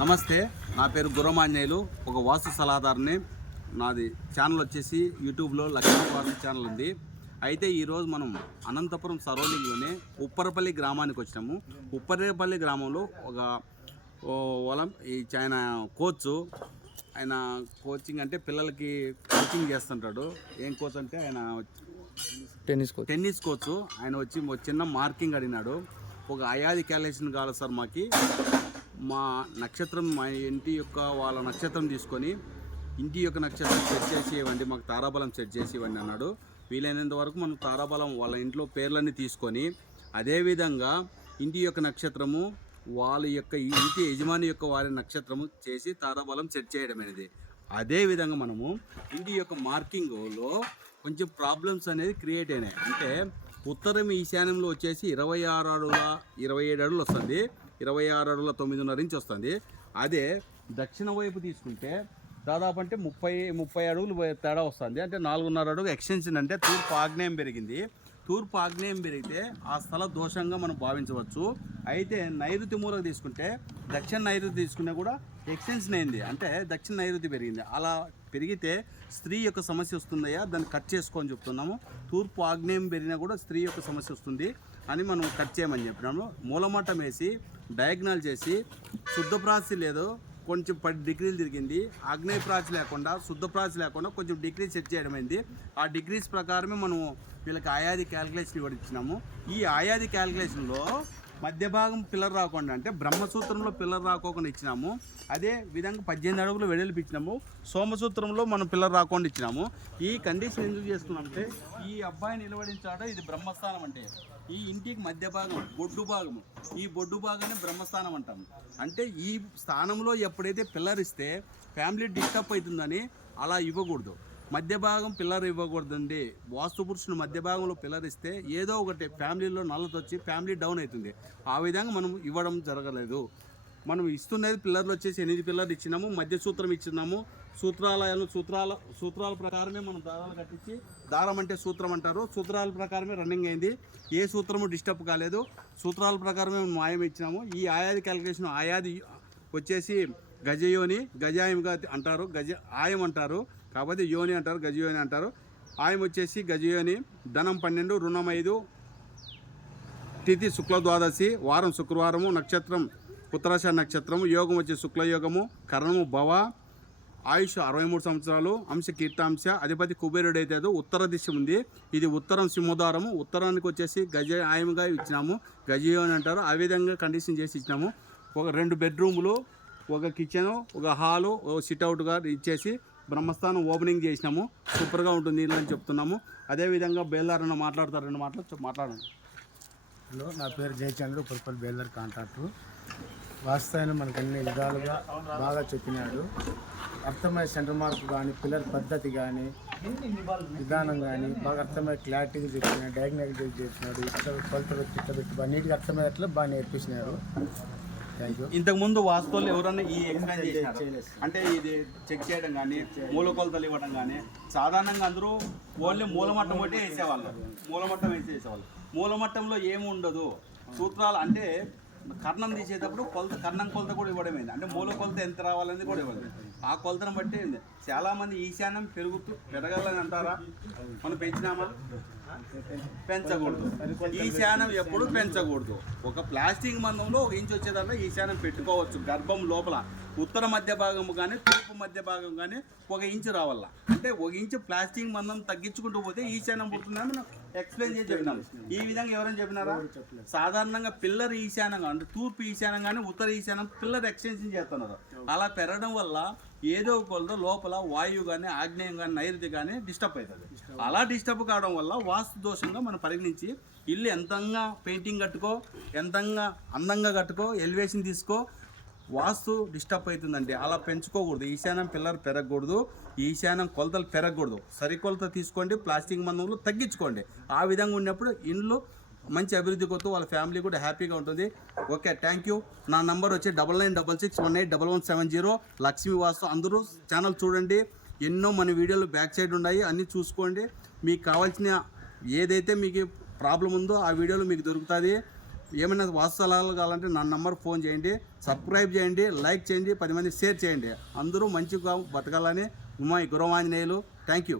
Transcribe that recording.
నమస్తే నా పేరు గురమాంజనేయులు ఒక వాస్తు సలహాదారుని నాది ఛానల్ వచ్చేసి యూట్యూబ్లో లక్ష్మీ వాస్తు ఛానల్ ఉంది. అయితే ఈరోజు మనం అనంతపురం సరౌండింగ్లోనే ఉప్పరపల్లి గ్రామానికి వచ్చినాము. ఉప్పరపల్లి గ్రామంలో ఒక వలం ఈ ఆయన కోచ్ ఆయన కోచింగ్ అంటే పిల్లలకి కోచింగ్ చేస్తుంటాడు. ఏం కోచ్ అంటే ఆయన టెన్నిస్ కోచ్. Tennis coach. ఆయన వచ్చి చిన్న మార్కింగ్ అడిగినాడు. ఒక అయాది క్యాలిక్యులేషన్ కావాలి సార్ మాకి. మా నక్షత్రం మా ఇంటి యొక్క వాళ్ళ నక్షత్రం తీసుకొని ఇంటి యొక్క నక్షత్రం సెట్ చేసి ఇవ్వండి మాకు తారాబలం సెట్ చేసి ఇవ్వండి అన్నాడు. వీలైనంత వరకు మనం తారాబలం వాళ్ళ ఇంట్లో పేర్లన్నీ తీసుకొని అదేవిధంగా ఇంటి యొక్క నక్షత్రము వాళ్ళ యొక్క ఈ ఇంటి యజమాని యొక్క వారి నక్షత్రము చేసి తారాబలం సెట్ చేయడం అనేది అదేవిధంగా మనము ఇంటి యొక్క మార్కింగ్లో కొంచెం ప్రాబ్లమ్స్ అనేది క్రియేట్ అయినాయి. అంటే ఉత్తరం ఈశాన్యంలో వచ్చేసి ఇరవై ఆరు అడుగుల ఇరవై ఏడు అడుగులు వస్తుంది. ఇరవై ఆరు అడుగుల తొమ్మిదిన్నర ఇంచ్ వస్తుంది. అదే దక్షిణ వైపు తీసుకుంటే దాదాపు అంటే ముప్పై ముప్పై అడుగులు తేడా వస్తుంది. అంటే నాలుగున్నర అడుగు ఎక్స్టెన్షన్ అంటే తూర్పు ఆగ్నేయం పెరిగింది. తూర్పు ఆగ్నేయం పెరిగితే ఆ స్థల దోషంగా మనం భావించవచ్చు. అయితే నైరుతి మూలకు తీసుకుంటే దక్షిణ నైరుతి తీసుకున్నా కూడా ఎక్స్టెన్షన్ అయింది. అంటే దక్షిణ నైరుతి పెరిగింది. అలా పెరిగితే స్త్రీ యొక్క సమస్య వస్తుందయ్యా. దాన్ని కట్ చేసుకొని చెప్తున్నాము. తూర్పు ఆగ్నేయం పెరిగినా కూడా స్త్రీ యొక్క సమస్య వస్తుంది అని మనం కట్ చేయమని చెప్పినాము. మూలమట్టం వేసి డయాగ్నల్ చేసి శుద్ధ ప్రాసి లేదు కొంచెం పది డిగ్రీలు తిరిగింది. ఆగ్నేయ ప్రాచి లేకుండా శుద్ధ ప్రాచి లేకుండా కొంచెం డిగ్రీ సెట్ చేయడం అయింది. ఆ డిగ్రీస్ ప్రకారమే మనం వీళ్ళకి ఆయాది క్యాలిక్యులేషన్ కూడా ఇచ్చినాము. ఈ ఆయాది క్యాలిక్యులేషన్లో మధ్య భాగం పిల్లర్ రాకుండా అంటే బ్రహ్మసూత్రంలో పిల్లర్ రాకోకుండా ఇచ్చినాము. అదే విధంగా పద్దెనిమిది అడుగులు వెడల్పు ఇచ్చినాము. సోమసూత్రంలో మనం పిల్లర్ రాకుండా ఇచ్చినాము. ఈ కండిషన్ ఎందుకు చేస్తున్నామంటే ఈ అబ్బాయి నిలబడించాడో ఇది బ్రహ్మస్థానం అంటే. ఈ ఇంటికి మధ్య భాగం బొడ్డు భాగము ఈ బొడ్డు భాగాన్ని బ్రహ్మస్థానం అంటాము. అంటే ఈ స్థానంలో ఎప్పుడైతే పిల్లర్ ఇస్తే ఫ్యామిలీ డిస్టర్బ్ అవుతుందని అలా ఇవ్వకూడదు. మధ్య భాగం పిల్లర్ ఇవ్వకూడదండి. వాస్తు పురుషుని మధ్య భాగంలో పిల్లర్ ఇస్తే ఏదో ఒకటి ఫ్యామిలీలో నల్లతొచ్చి ఫ్యామిలీ డౌన్ అవుతుంది. ఆ విధంగా మనం ఇవ్వడం జరగలేదు. మనం ఇస్తున్నది పిల్లర్లు వచ్చేసి ఎనిమిది పిల్లర్లు ఇచ్చినాము మధ్య సూత్రం ఇచ్చినాము. సూత్రాలయాలు సూత్రాల సూత్రాల ప్రకారమే మనం దారాలు కట్టించి దారం అంటే సూత్రం అంటారు. సూత్రాల ప్రకారమే రన్నింగ్ అయింది. ఏ సూత్రము డిస్టర్బ్ కాలేదు. సూత్రాల ప్రకారమే మనం మాయం ఇచ్చినాము. ఈ ఆయాది క్యాలిక్యులేషన్ ఆయాది వచ్చేసి గజయోని గజాయంగా అంటారు గజ ఆయం అంటారు. కాకపోతే యోని అంటారు గజయోని అంటారు. ఆయం వచ్చేసి గజయోని ధనం పన్నెండు రుణం ఐదు. తిథి శుక్ల ద్వాదశి వారం శుక్రవారము నక్షత్రం పుత్రాశ నక్షత్రము యోగం వచ్చి శుక్లయోగము కరణము భవ ఆయుష్ అరవై మూడు సంవత్సరాలు అంశ కీర్తాంశ అధిపతి కుబేరుడు అయితే ఉత్తర దిశ ఉంది. ఇది ఉత్తరం సింహద్వారము ఉత్తరానికి వచ్చేసి గజ ఆయముగా ఇచ్చినాము గజయోని అంటారు. ఆ విధంగా కండిషన్ చేసి ఇచ్చినాము. ఒక రెండు బెడ్రూములు ఒక కిచెను ఒక హాలు ఒక సిట్అవుట్గా ఇచ్చేసి బ్రహ్మస్థానం ఓపెనింగ్ చేసినాము. సూపర్గా ఉంటుంది ఇల్లు అని చెప్తున్నాము. అదేవిధంగా బేల్దారన్న మాట్లాడతారు రెండు మాటలు. మాట్లాడండి. హలో నా పేరు జయచంద్ర పురపల్ బేల్దార్ కాంట్రాక్టర్ వాస్తవాన్ని మనకు అన్ని విధాలుగా బాగా చెప్పినాడు. అర్థమయ్యే సెంటర్ మార్క్ కానీ పిల్లల పద్ధతి కానీ విధానం కానీ బాగా అర్థమయ్యే క్లారిటీగా చెప్పినాడు డయాగ్నోస్టిక్ చేసినాడు ఇట్లా కొలతలు వచ్చి ఇట్లా పెట్టి బాగా నీట్గా అర్థమయ్యేట్లా బాగా నేర్పించినారు ఇంతకు ముందు వాస్తువులు ఎవరన్నా ఈ ఎక్స్ప్లెయిన్ చేసినారు? అంటే ఇది చెక్ చేయడం కానీ మూల కొలతలు ఇవ్వడం కానీ సాధారణంగా అందరూ ఓన్లీ మూలమట్టం ఒకటే వేసేవాళ్ళు. మూలమట్టం వేసేసేవాళ్ళు. మూలమట్టంలో ఏమి ఉండదు సూత్రాలు అంటే కర్ణం తీసేటప్పుడు కొలత కర్ణం కొలత కూడా ఇవ్వడమైంది. అంటే మూల కొలత ఎంత రావాలనేది కూడా ఇవ్వలేదు. ఆ కొలతను బట్టి చాలామంది ఈశాన్యం పెరుగుతూ పెరగాలని అంటారా? మనం పెంచినామా? పెంచకూడదు. ఈశాన్యం ఎప్పుడు పెంచకూడదు. ఒక ప్లాస్టిక్ మందంలో ఒక ఇంచు వచ్చేదాకా ఈశాన్యం పెట్టుకోవచ్చు. గర్భం లోపల. ఉత్తర మధ్య భాగం కానీ తూర్పు మధ్య భాగం కానీ ఒక ఇంచు రావాల. అంటే ఒక ఇంచు ప్లాస్టిక్ మందం తగ్గించుకుంటూ పోతే ఈశాన్యం పుడుతుందని నాకు ఎక్స్ప్లెయిన్ చేసి చెప్పినాం. ఈ విధంగా ఎవరైనా చెప్పినారా? సాధారణంగా పిల్లర్ ఈశాన్యం అంటే తూర్పు ఈశాన్యం కానీ ఉత్తర ఈశాన్యం పిల్లర్ ఎక్స్టెన్షన్ చేస్తున్నారు. అలా పెరగడం వల్ల ఏదో ఒక కొలత లోపల వాయువు కానీ ఆగ్నేయం కానీ నైరుతి కానీ డిస్టర్బ్ అవుతుంది. అలా డిస్టర్బ్ కావడం వల్ల వాస్తు దోషంగా మనం పరిగణించి ఇల్లు ఎంతంగా పెయింటింగ్ కట్టుకో ఎంతంగా అందంగా కట్టుకో ఎలివేషన్ తీసుకో వాస్తు డిస్టర్బ్ అవుతుందండి. అలా పెంచుకోకూడదు. ఈశాన్యం పిల్లర్ పెరగకూడదు. ఈశాన్యం కొలతలు పెరగకూడదు. సరికొలత తీసుకోండి. ప్లాస్టిక్ మందులు తగ్గించుకోండి. ఆ విధంగా ఉన్నప్పుడు ఇండ్లు మంచి అభివృద్ధి కొత్త వాళ్ళ ఫ్యామిలీ కూడా హ్యాపీగా ఉంటుంది. Okay thank you. నా నంబర్ వచ్చి double nine double six one eight double one seven zero. Lakshmi Vastu అందరూ ఛానల్ చూడండి. ఎన్నో మన వీడియోలు బ్యాక్ సైడ్ ఉన్నాయి. అన్నీ చూసుకోండి. మీకు కావాల్సిన ఏదైతే మీకు ప్రాబ్లం ఉందో ఆ వీడియోలు మీకు దొరుకుతుంది ఏమైనా వాత్సలాలు కావాలంటే నా నంబర్ ఫోన్ చేయండి సబ్స్క్రైబ్ చేయండి లైక్ చేయండి పది మంది షేర్ చేయండి. అందరూ మంచిగా బతకాలని ఉమా గురవాంజనేయులు. Thank you